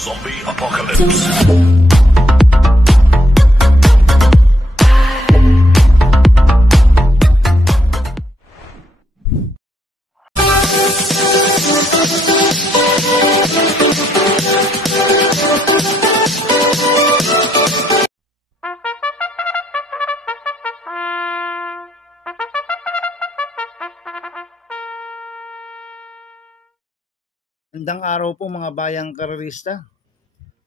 Zombie Apocalypse. Magandang araw po mga bayang karerista.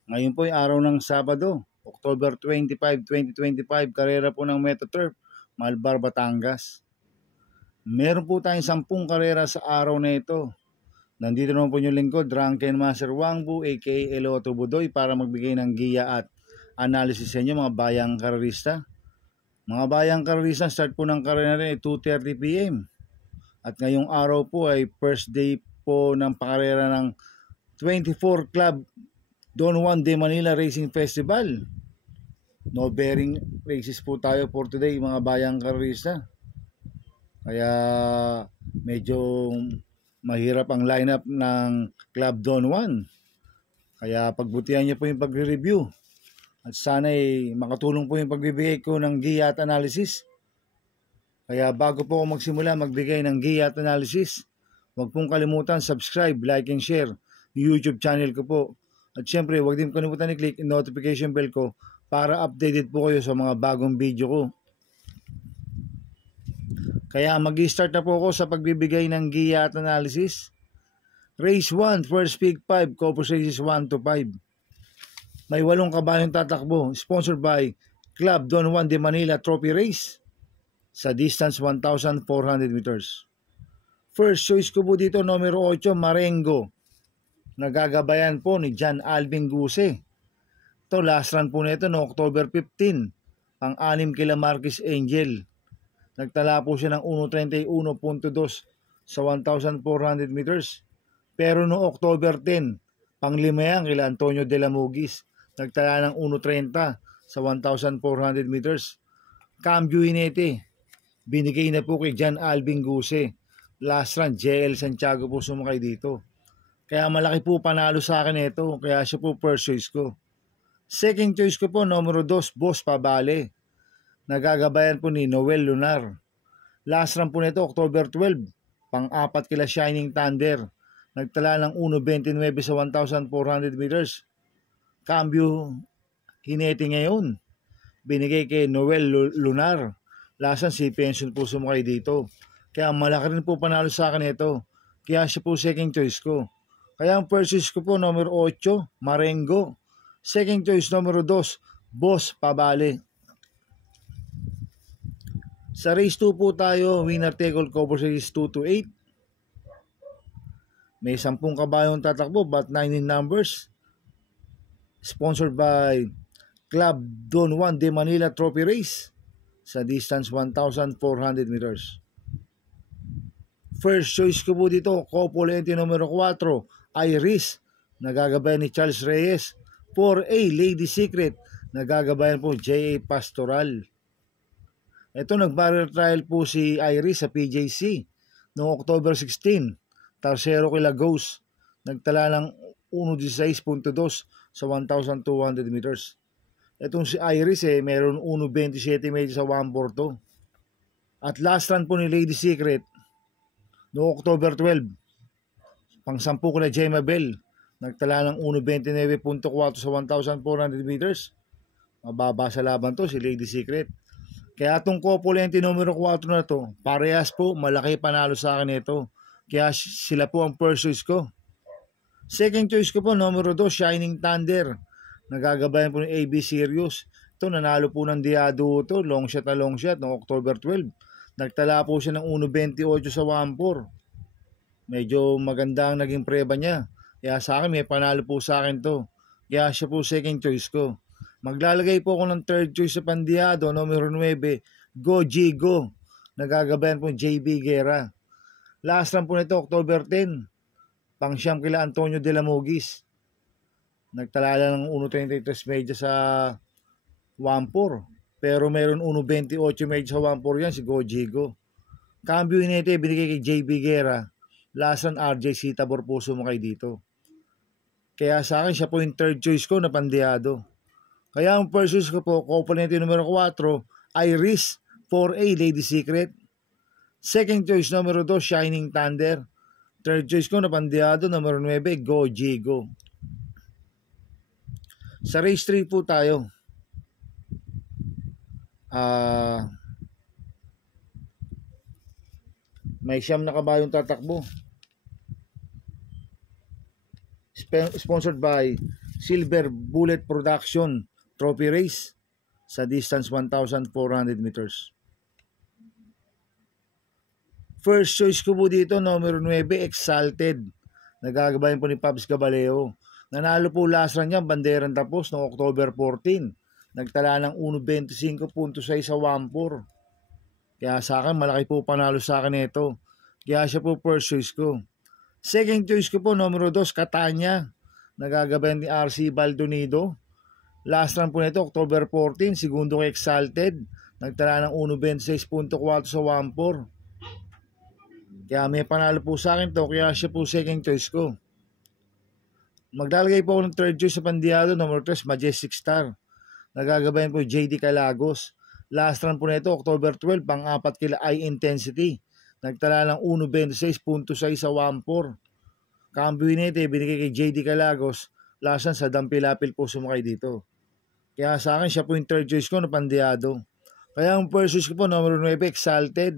Ngayon po ay araw ng Sabado, October 25, 2025, karera po ng MetaTurf, Malbar, Batangas. Meron po tayong 10 karera sa araw na ito. Nandito naman po yung lingkod, Drunken Master Wangbu, aka Eloto Budoy, para magbigay ng giya at analysis sa inyo mga bayang karerista. Mga bayang karerista, start po ng karera rin ay 2:30 PM. At ngayong araw po ay first day po ng pakarera ng 24 Club Don Juan de Manila Racing Festival. No bearing races po tayo for today mga bayang karerista. Kaya medyo mahirap ang lineup ng Club Don Juan. Kaya pagbutihan niyo po yung pagre-review. At sana ay makatulong po yung pagbibigay ko ng giya at analysis. Kaya bago po ako magsimula magbigay ng giya at analysis, huwag pong kalimutan subscribe, like, and share yung YouTube channel ko po. At syempre, huwag din kalimutan i-click yung notification bell ko para updated po kayo sa mga bagong video ko. Kaya mag-start na po ako sa pagbibigay ng giya at analysis. Race 1, first pick 5, Corpus Races 1 to 5. May 8 kabayong tatakbo, sponsored by Club Don Juan de Manila Trophy Race sa distance 1,400 meters. First choice ko po dito, numero 8, Marengo. Nagagabayan po ni John Alvin Guse. Ito, last run po nito no October 15. Ang 6 kila Marquis Angel. Nagtala po siya ng 1:31.2 sa 1,400 meters. Pero no October 10, pang-5 yan kila Antonio de la Mugis. Nagtala ng 1:30 sa 1,400 meters. Cambio Hinete. Binigay na po kay John Alvin Guse. Last run, JL Santiago po sumakay dito. Kaya malaki po panalo sa akin ito. Kaya siya po first choice ko. Second choice ko po, numero 2, Boss Pabale. Nagagabayan po ni Noel Lunar. Last run po nito, October 12. Pang-4 kila Shining Thunder. Nagtala ng 1:29 sa 1,400 meters. Cambio Hinete ngayon. Binigay kay Noel Lunar. Last run, si Pension po sumakay dito. Kaya malaki rin po panalo sa akin ito. Kaya siya po second choice ko. Kaya ang first choice ko po, numero 8, Marengo. Second choice, numero 2, Boss Pabale. Sa race 2 po tayo, winner take all cover race 2 to 8. May 10 kabayong tatakbo, but 9 in numbers. Sponsored by Club Don Juan de Manila Trophy Race sa distance 1,400 meters. First choice ko po dito, Copolente numero 4, Iris. Nagagabayan ni Charles Reyes. 4A, Lady Secret. Nagagabayan po J.A. Pastoral. Ito, nag-barrier trial po si Iris sa PJC noong October 16. Tarsero kila Ghost. Nagtala ng 1:16.2 sa 1,200 meters. Itong si Iris meron 1:27 medyo sa 142. At last run po ni Lady Secret noong October 12, pang-10 ko na Gemma Bell, nagtala ng 1:29.4 sa 1,400 meters. Mababa sa laban to si Lady Secret. Kaya itong Copolente numero 4 na to, parehas po, malaki panalo sa akin ito. Kaya sila po ang first choice ko. Second choice ko po, numero 2, Shining Thunder. Nagagabayan po ng AB Sirius. Ito, nanalo po ng Diado to, long shot noong October 12. Nagtala po siya ng 1:28 sa 1.4. Medyo maganda ang naging preba niya. Kaya sa akin, may panalo po sa akin to. Kaya siya po second choice ko. Maglalagay po ako ng third choice sa Pandiado, numero 9, Go Jigo. Nagagabayan po JB Guerra. Last run po nito, October 10. Pang-siyam kila Antonio de la Mugis. Nagtala lang ng 1:33 medyo sa 1.4. Pero meron 1:28 medyo sa 1.4 yan si Go Jigo. Cambio Hinete binigay kay JB Guerra. Last run RJ Sitabor po sumakay dito. Kaya sa akin, siya po yung third choice ko na Pandiado. Kaya ang first choice ko po, Coponente numero 4, Iris 4A, Lady Secret. Second choice, numero 2, Shining Thunder. Third choice ko na Pandiado, numero 9, Go Jigo. Sa race 3 po tayo. May 9 na kabayong tatakbo. Sponsored by Silver Bullet Production Trophy Race sa distance 1,400 meters. First choice ko po dito, numero 9, Exalted. Nagagabayan po ni Pabs Caballeo. Nanalo po last run niya, banderang tapos noong October 14. Nagtala ng 1.25.6 sa 1.4. Kaya sa akin, malaki po panalo sa akin ito. Kaya siya po first choice ko. Second choice ko po, numero 2, Catania. Nagagabayan ni RC Baldonido. Last run po nito, October 14. Segundo kay Exalted. Nagtala ng 1.26.4 sa 1.4. Kaya may panalo po sa akin to. Kaya siya po second choice ko. Maglalagay po ako ng third choice sa Pandiado, numero 3, Majestic Star. Nagagabayan po JD Calagos. Last run po nito, October 12, pang-apat kila High Intensity. Nagtala ng 1.26.6 sa 1.4. Cambio nito, binigay kay JD Calagos. Last run sa Dampilapil po sumakay dito. Kaya sa akin, siya po yung third choice ko na Pandiado. Kaya ang first choice ko po, numero 9, Exalted.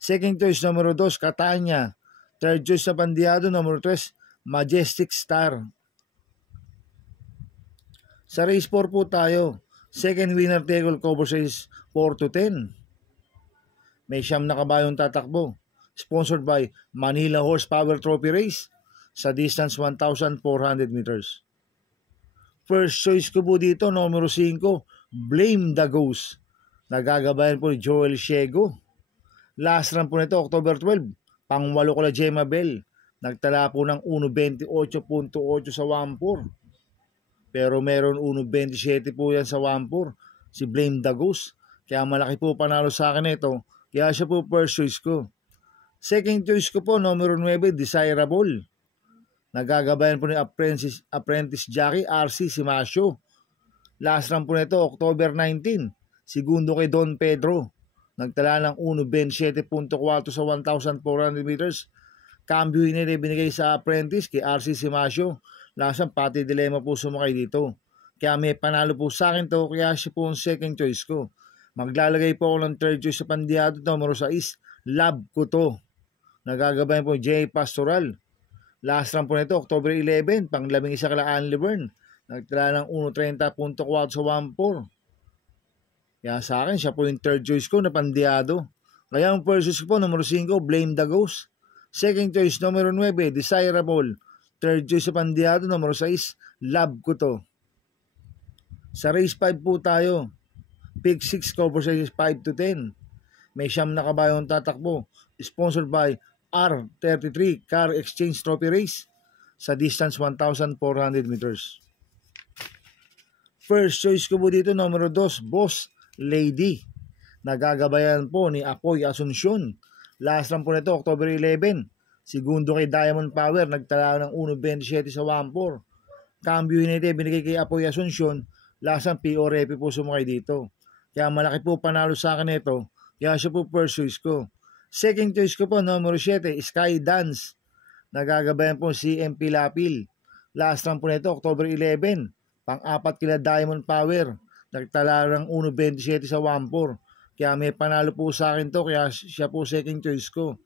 Second choice, numero 2, Catania. Third choice sa Pandiado, numero 3, Majestic Star. Sa race 4 po tayo. Second winner table cover says 4-10. May 9 na kabayong tatakbo. Sponsored by Manila Horsepower Trophy Race sa distance 1,400 meters. First choice ko po dito, numero 5, Blame the Ghost. Nagagabayan po ni Joel Ciego. Last run po nito, October 12, pang-8 ko na Gemma Bell. Nagtala po ng 1.28.8 sa 1.4. Pero meron 1.27 po yan sa 1.4. Si Blame the Ghost. Kaya malaki po panalo sa akin ito. Kaya siya po first choice ko. Second choice ko po, numero 9, Desirable. Nagagabayan po ni Apprentice Jockey RC Simasio. Last run po nito, October 19. Segundo kay Don Pedro. Nagtala ng 1.27.4 sa 1,400 meters. Cambio nila binigay sa Apprentice kay RC Simasio. Last run, pati Dilema po sumakay dito. Kaya may panalo po sa akin to. Kaya siya po ang second choice ko. Maglalagay po ako ng third choice sa Pandiado, numero 6, Love Ko To. Nagagabayan po J. Pastoral. Last run po nito, October 11, pang-11 kala Ann Byrne. Nagtala ng 1.30.4 sa 1.4. Kaya sa akin, siya po yung third choice ko na Pandiado. Kaya ang first choice ko po, numero 5, Blame the Ghost. Second choice, numero 9, Desirable. Third choice sa Pandiado, numero 6, Love Ko To. Sa race 5 po tayo. Pick 6, cover size 5-10. May 9 na kabayong tatakbo. Sponsored by R33 Car Exchange Trophy Race sa distance 1,400 meters. First choice ko po dito, numero 2, Boss Lady. Nagagabayan po ni Apoy Asuncion. Last run po nito, October 11. Segundo kay Diamond Power, nagtala ng 1.27 sa 1.4. Cambio nito, binigay kay Apoy Asuncion. Last run, PO Repi po sumakay dito. Kaya malaki po panalo sa akin ito. Kaya siya po first choice ko. Second choice ko po, numero 7, Sky Dance. Nagagabayan po si MP Lapil. Last run po nito, October 11. Pang-apat kila Diamond Power. Nagtala ng 1.27 sa 1.4. Kaya may panalo po sa akin to. Kaya siya po second choice ko.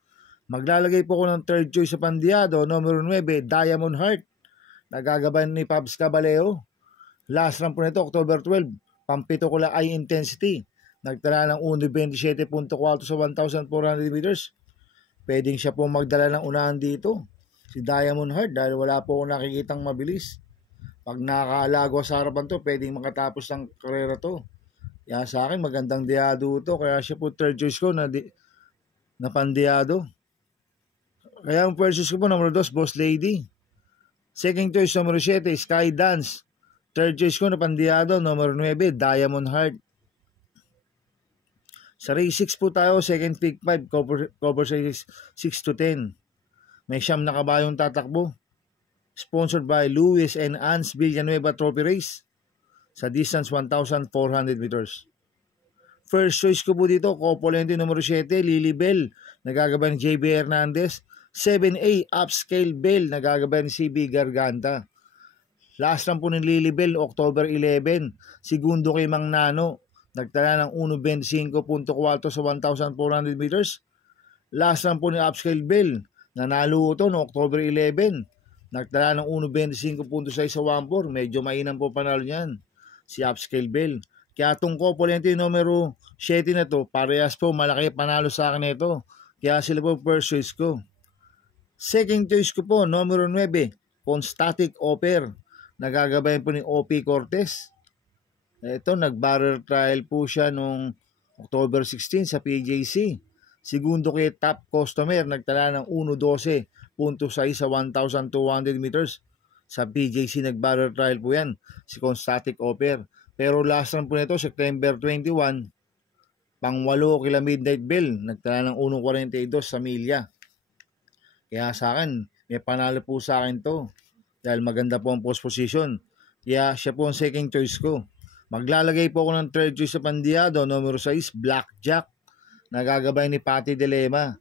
Maglalagay po ko ng third choice sa Pandiado, numero 9, Diamond Heart. Nagagabayan ni Pabs Caballeo. Last run po nito, October 12. Pampito ko lang High Intensity. Nagtala ng 1.27.4 sa 1,400 meters. Pwedeng siya po magdala ng unahan dito. Si Diamond Heart dahil wala po akong nakikitang mabilis. Pag nakakaalago sa harapan to, pwedeng makatapos ng karera to. Kaya sa akin, magandang diado to. Kaya siya po third choice ko na Pandiado. Kaya ang first choice ko po, numero 2, Boss Lady. Second choice, numero 7, Sky Dance. Third choice ko na Pandiado, numero 9, Diamond Heart. Sa race 6 po tayo, second pick 5, cover sa 6-10. May 9 na kabayong tatakbo. Sponsored by Luis and Ans Villanueva Trophy Race sa distance 1,400 meters. First choice ko po dito, Copolente numero 7, Lily Bell, nagagabay ni JB Hernandez. 7A, Upscale Bell, nagagabay ni CB Garganta. Last run po ng Lily Bell, October 11, segundo kay Mang Nano, nagtala ng 1.25.4 sa 1,400 meters. Last run po ni Upscale Bell, nanalo ito no October 11, nagtala ng 1.25.6 sa 1.4, medyo mainam po panalo niyan, si Upscale Bell. Kaya itong Copolente numero 7 na to, parehas po malaki panalo sa akin ito. Kaya sila po first choice ko. Second choice ko po, numero 9, Constatic Offer. Nagagabayan po ni OP Cortez. Ito, nag-barrel trial po siya noong October 16 sa PJC. Segundo kay top customer, nagtala ng 1.12.6 sa 1,200 meters. Sa PJC nag-barrel trial po yan, si Constatic Offer. Pero last run po nito, September 21, pang-8 kila Midnight Bell, nagtala ng 1.42 sa milya. Kaya sa akin, may panalo po sa akin to. Dahil maganda po ang post position. Kaya siya po ang second choice ko. Maglalagay po ako ng third choice sa Pandiado, numero 6, Blackjack. Nagagabay ni Patty Dilema.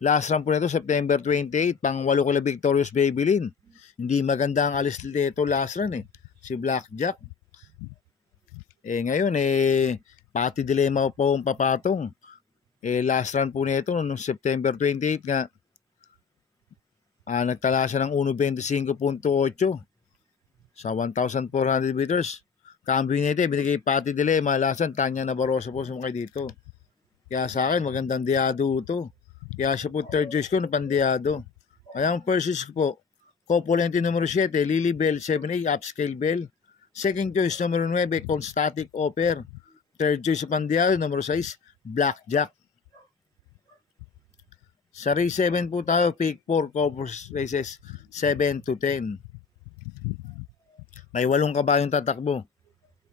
Last run po nito, September 28, pang-8 kila Victorious Babylin. Hindi maganda ang alis nito last run si Blackjack. Ngayon, Patty Dilema po ang papatong. Last run po nito, noong September 28 nga, nagtala siya ng 1.25.8 sa 1,400 meters. Cambio nito, binigay Patty Dilema. Lasan, Tanya Navarrosa po sumakay dito. Kaya sa akin, magandang diado ito. Kaya siya po third choice ko na pandiado. Kaya ang first choice ko po, Copolente numero 7, Lily Bell 7A, Upscale Bell. Second choice, numero 9, Constatic Offer. Third choice sa pandiado, numero 6, Blackjack. Sa race 7 po tayo, pick 4 covers races 7 to 10. May 8 kabayong tatakbo.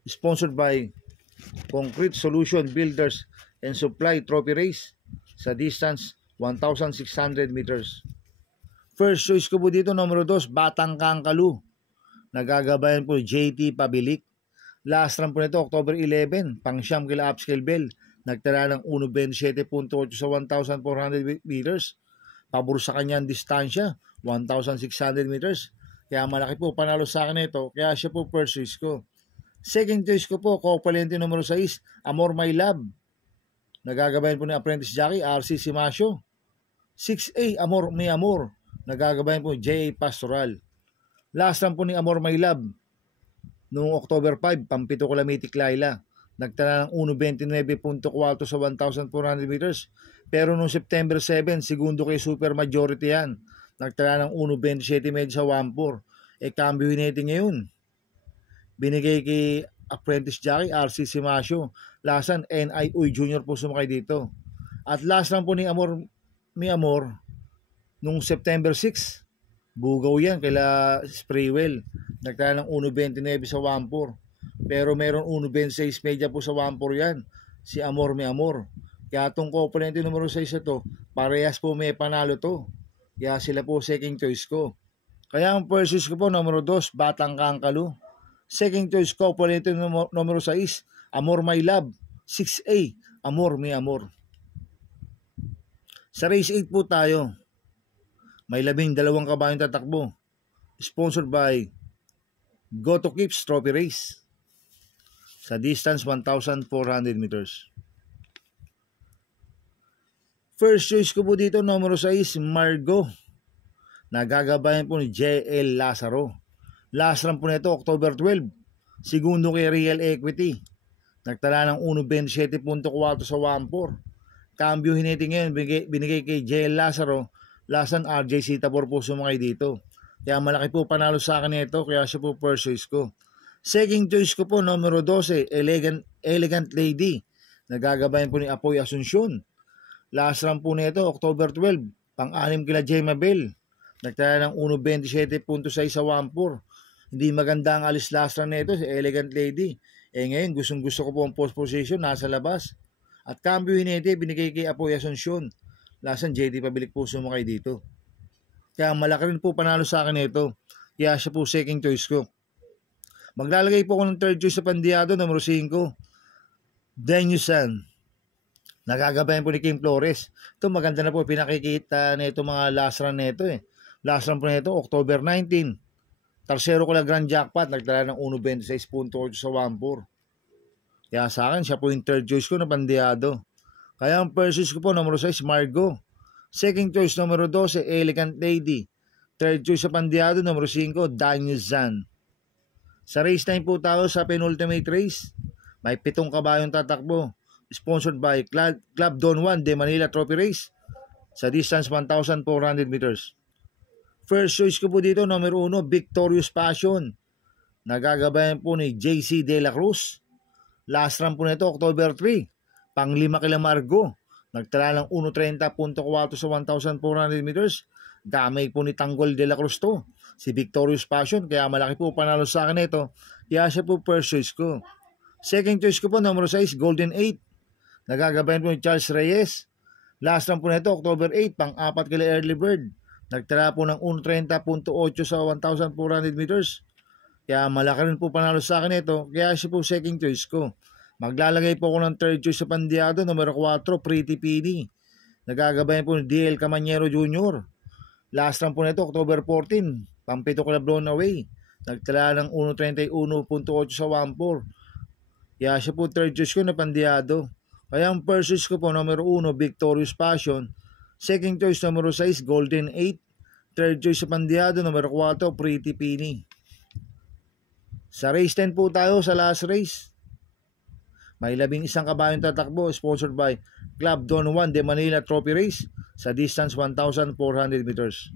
Sponsored by Concrete Solution Builders and Supply Trophy Race sa distance 1,600 meters. First choice ko po dito, numero 2, Batang Kangkalu. Nagagabayan po JT Pabilik. Last run po nito, October 11, pang-siyam kila Upscale Bell. Nagtala ng 1.27.8 sa 1,400 meters. Pabor sa kanyang distansya, 1,600 meters. Kaya malaki po panalo sa akin ito. Kaya siya po first choice ko. Second choice ko po, Copolente numero 6, Amor My Love. Nagagabayan po ni Apprentice Jockey, RC Simasio. 6A, Amor Mi Amor. Nagagabayan po J.A. Pastoral. Last run po ni Amor My Love, noong October 5, Pampito Kalamitik Laila. Nagtala ng 1.29.4 sa 1,400 meters. Pero noong September 7, segundo kay Super Majority yan. Nagtala ng 1.27 sa 1.4. Cambio natin ngayon. Binigay kay Apprentice Jockey, RC Simasio. Lasan, N.I. Uy Jr. po sumakay dito. At last lang po ni Amor Mi Amor, noong September 6, bugaw yan kaila Spraywell. Nagtala ng 1.29 sa 1.4. Pero meron 1.26 media po sa 1.4 yan. Si Amor Mi Amor. Kaya itong Copolente numero 6 ito, parehas po may panalo to. Kaya sila po second choice ko. Kaya ang first choice ko po, numero 2, Batang Kangkalu. Second choice ko, Copolente numero 6, Amor My Love. 6A, Amor Mi Amor. Sa race 8 po tayo. May 12 kabayong tatakbo. Sponsored by Go to Keeps Trophy Race sa distance 1,400 meters. First choice ko po dito, numero 6, Margo. Nagagabayan po ni J.L. Lazaro. Last run po nito, October 12. Segundo kay Real Equity. Nagtala ng 1.27.4 sa 1.4. Cambio hiniti ngayon, binigay kay J.L. Lazaro. Lasan RJ Tabor po sumakay dito. Kaya malaki po panalo sa akin nito, kaya siya po first choice ko. Second choice ko po, numero 12, Elegant Lady. Nagagabayan po ni Apoy Asuncion. Last run po nito, October 12, pang-anim kila Gemma Bell. Nagtala ng 1.27.6 sa 1.4. Hindi maganda ang alis last run nito, si Elegant Lady. Ngayon, gustong-gusto ko po ang post position, nasa labas. At cambio hinete, binigay kay Apoy Asuncion. Lasan JT Pabilik po sumakay dito. Kaya malaki rin po panalo sa akin nito. Kaya siya po second choice ko. Maglalagay po ako ng third choice sa Pandiado, numero 5. Danielson. Nagagabayan po ni King Flores. Ito maganda na po pinakikita na ito mga last run na ito eh. Last run po na ito, October 19. Tarsero ko lang grand jackpot, nagtala ng 1.26.8 sa 1-4. Kaya sa akin, siya po yung third choice ko na Pandiado. Kaya ang first choice ko po, numero 6, Margo. Second choice, numero 12, Elegant Lady. Third choice sa Pandiado, numero 5, Danielson. Sa race 9 po tayo sa penultimate race. May 7 kabayong tatakbo. Sponsored by Club Don Juan de Manila Trophy Race. Sa distance 1,400 meters. First choice ko po dito, numero 1, Victorious Passion. Nagagabayan po ni JC De La Cruz. Last run po nito, October 3. Pang 5 kila Margo. Nagtala ng 1.30.4 sa 1,400 meters. Damay po ni Tanggol De La Cruz to. Si Victorious Passion. Kaya malaki po panalo sa akin ito. Kaya siya po first choice ko. Second choice ko po, numero 6, Golden 8. Nagagabayan po ni Charles Reyes. Last run po nito, October 8. Pang 4 kila Early Bird. Nagtala po ng 1.30.8 sa 1,400 meters. Kaya malaki rin po panalo sa akin ito. Kaya siya po second choice ko. Maglalagay po ako ng third choice sa Pandiado, numero 4, Pretty Pini. Nagagabayan po ni DL Camanyero Jr. Last run po nito, October 14. Pampito ko na blown away. Nagtala ng 1.31.8 sa 1-4. Kaya siya po third choice ko na Pandiado. Kaya ang first choice ko po, numero 1, Victorious Passion. Second choice, numero 6, Golden 8. Third choice sa Pandiado, numero 4, Pretty Pini. Sa race 10 po tayo sa last race. May 11 kabayong tatakbo, sponsored by Club Don Juan de Manila Trophy Race sa distance 1,400 meters.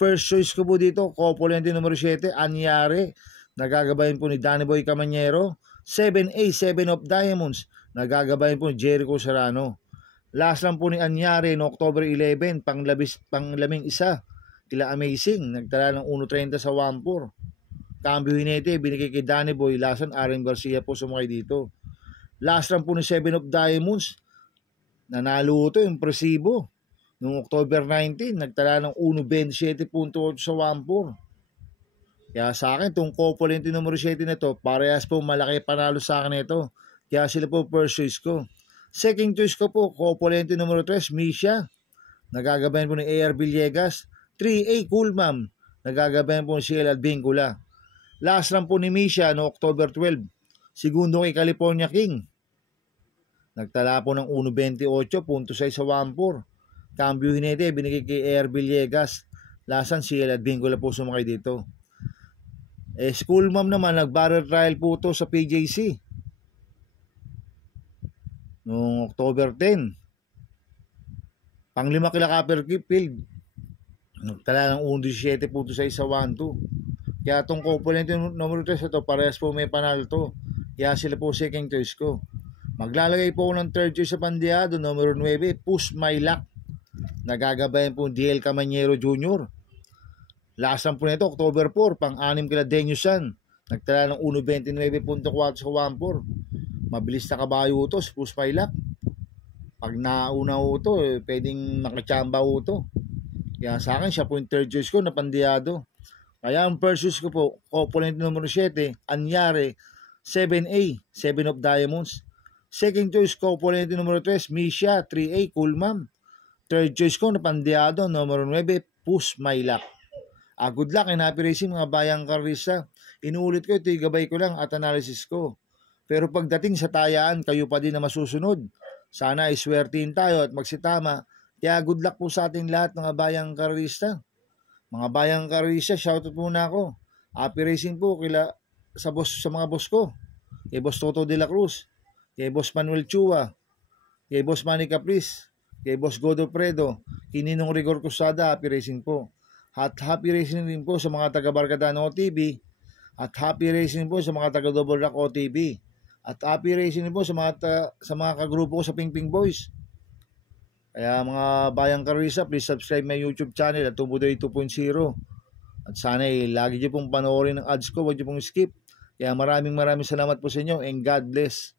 First choice ko po dito, Copolente numero 7, Anyare. Nagagabayan po ni Danny Boy Camanyero. 7A, 7 of Diamonds. Nagagabayan po ni Jericho Serrano. Last lang po ni Anyare no October 11, panglaming isa. Kila Amazing, nagtala ng 1.30 sa 1-4. Cambio Hinete, binigay kay Danny Boy. Lasan, Aaron Garcia po sumakay dito. Last lang po ni 7 of Diamonds. Nanalo ito, impresibo. Noong October 19, nagtala ng 1.27.8 sa 1-4. Kaya sa akin, itong Copolente numero 7 na ito, parehas po malaki panalo sa akin ito. Kaya sila po first choice ko. Second choice ko po, Copolente numero 3, Misha. Nagagabayan po ni A.R. Villegas. 3A, Cool Ma'am. Nagagabayan po ni CL Advincula. Last run po ni Misha no October 12. Segundo kay California King. Nagtala po ng 1.28.6 sa 1-4. Cambio Hinete, binigay kay A.R. Villegas. Lasan CL Advincula po sumakay dito. School Ma'am naman, nag-barrel trial po ito sa PJC. Noong October 10. Pang 5 kila Copperfield. Nagtala ng 1.17.6 sa 1-2. Kaya itong Copolente numero 3 ito, parehas po may panalo to. Kaya sila po second choice ko. Maglalagay po ako ng third choice sa Pandiado, numero 9, Push My Luck. Nagagabayan po DL Camanyero Jr. Last run po nito, October 4, pang-6 kila Danielson. Nagtala ng 1.29.4 sa 1-4. Mabilis na kabayo ito, Push My Luck. Pag nauna ito, pwedeng makachamba ito. Kaya sa akin, siya po yung third choice ko na Pandiado. Kaya ang first choice ko po, Copolente numero 7, Anyare, 7A, 7 of Diamonds. Second choice ko, Copolente numero 3, Misha, 3A, Cool Ma'am. Third choice ko na Pandiado, numero 9, Push My Luck. Good luck and happy racing mga bayang karista. Inuulit ko, ito gabay ko lang at analysis ko. Pero pagdating sa tayaan, kayo pa din na masusunod. Sana ay swertihin tayo at magsitama. Kaya good luck po sa ating lahat mga bayang karista. Mga bayang karista, shoutout muna ako. Happy racing po sa mga boss ko. Kay Boss Toto de la Cruz, kay Boss Manuel Chua, kay Boss Manny Caprice, kay Boss Godofredo, Kininong Rigor Cusada, happy racing po. At happy racing din po sa mga taga Barkadano OTV. At happy racing po sa mga taga Double Rock OTV. At happy racing din po sa mga kagrupo ko sa Ping Ping Boys. Kaya mga bayang karisa, please subscribe my YouTube channel at Tubuday 2.0. At sana lagi niyo pong panoorin ang ads ko, huwag niyo pong skip. Kaya maraming salamat po sa inyo and God bless.